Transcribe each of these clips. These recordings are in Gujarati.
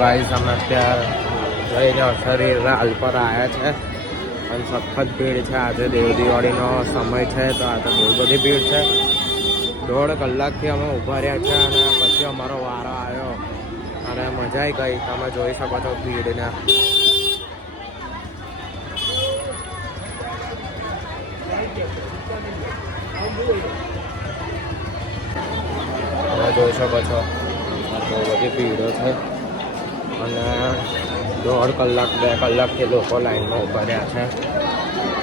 ગાઈસ અમે અત્યારે જઈને શરીર હાલ પર આવ્યા છે અને સખત ભીડ છે. આજે દેવ દિવાળીનો સમય છે તો આજે બહુ બધી ભીડ છે. 1.5 કલાકથી અમે ઊભા રહ્યા છે અને પછી અમારો વારો આવ્યો અને મજા આવી ગઈ. તમે જોઈ શકો છો ભીડને. તમે જોઈ શકો છો બહુ બધી ભીડો છે અને 1.5 કલાક 2 કલાકથી લોકો લાઈનમાં ઊભા રહ્યા છે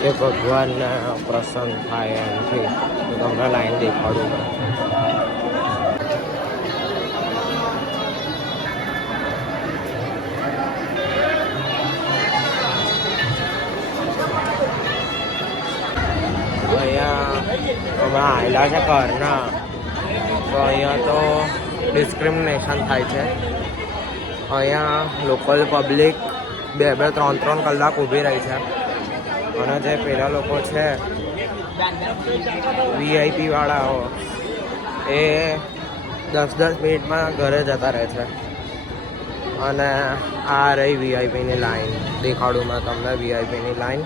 કે ભગવાનને પ્રસન્ન થાય એમથી. તો તમને લાઈન દેખાડું. અહીંયા અમે આવેલા છે ઘરના, તો અહીંયા તો ડિસ્ક્રિમિનેશન થાય છે. અહીંયા લોકલ પબ્લિક 2-3 કલાક ઊભી રહી છે અને જે પેલા લોકો છે વીઆઈપી વાળાઓ એ 10-10 મિનિટમાં ઘરે જતા રહે છે. અને આ રહી વીઆઈપીની લાઈન. દેખાડું મેં તમને વીઆઈપીની લાઈન.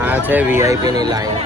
આ છે વીઆઈપીની લાઈન.